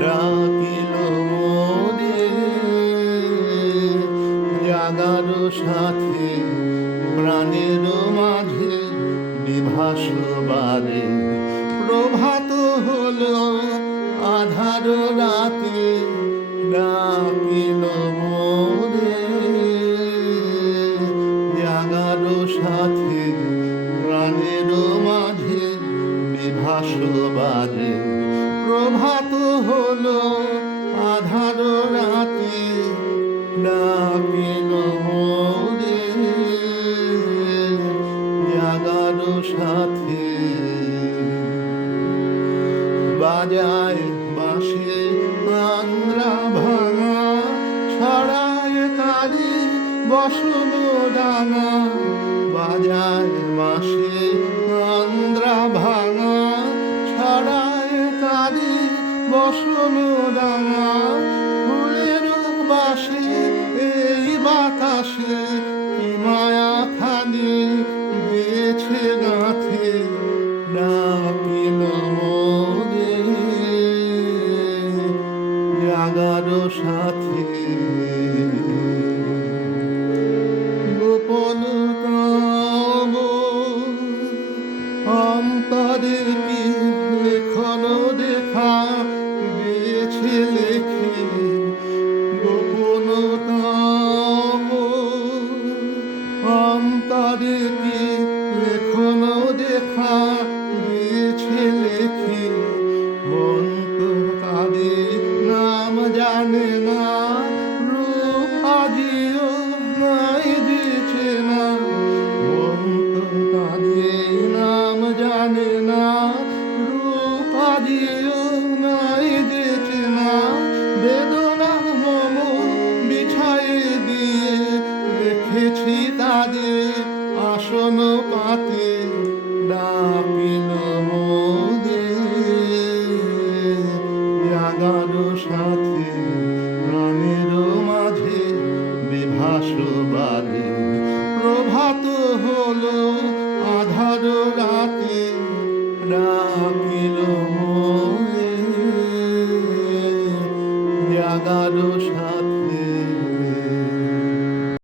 ডাকিল মোরে জাগার সাথে প্রাণের মাঝে বিভাস বারে। প্রভাত হলো আধার রাতে ডাকিল মোরে জাগার সাথে প্রাণের মাঝে বিভাস বারে। প্রভাত হলো আধার রাতে ডাকিল মোরে জাগার সাথে। বাজায় বাঁশি আন্দ্রা ভাঙা ছড়ায় তারি বসন ডাঙা। বাজায় বাঁশি আন্দ্রা ভাঙা ছড়ায় তারি বসন ডাঙা। ফুলের বাসে এই বাতাসে কি মায়া খানি দিয়েছে গাঁথে ডাকিল মোরে জাগার সাথে। গোপন কাম অন্তরে কি লেখন দেখা দিয়েছে লেখে। গোপন কাম অন্তরে কি লেখন দেখা দিয়েছে লেখে। মন তো তাদের নাম জানে না, রূপ আজিও নাই দিয়েছে না। মন তো তাদের নাম জানে না, রূপ আজিও নাই দিয়েছে না। বেদনা মম বিছায়ে দিয়ে রেখেছি তাদের আসন পাতে ডাকিল মোরে জাগার সাথে প্রাণের মাঝে বিভাস বারে। প্রভাত হলো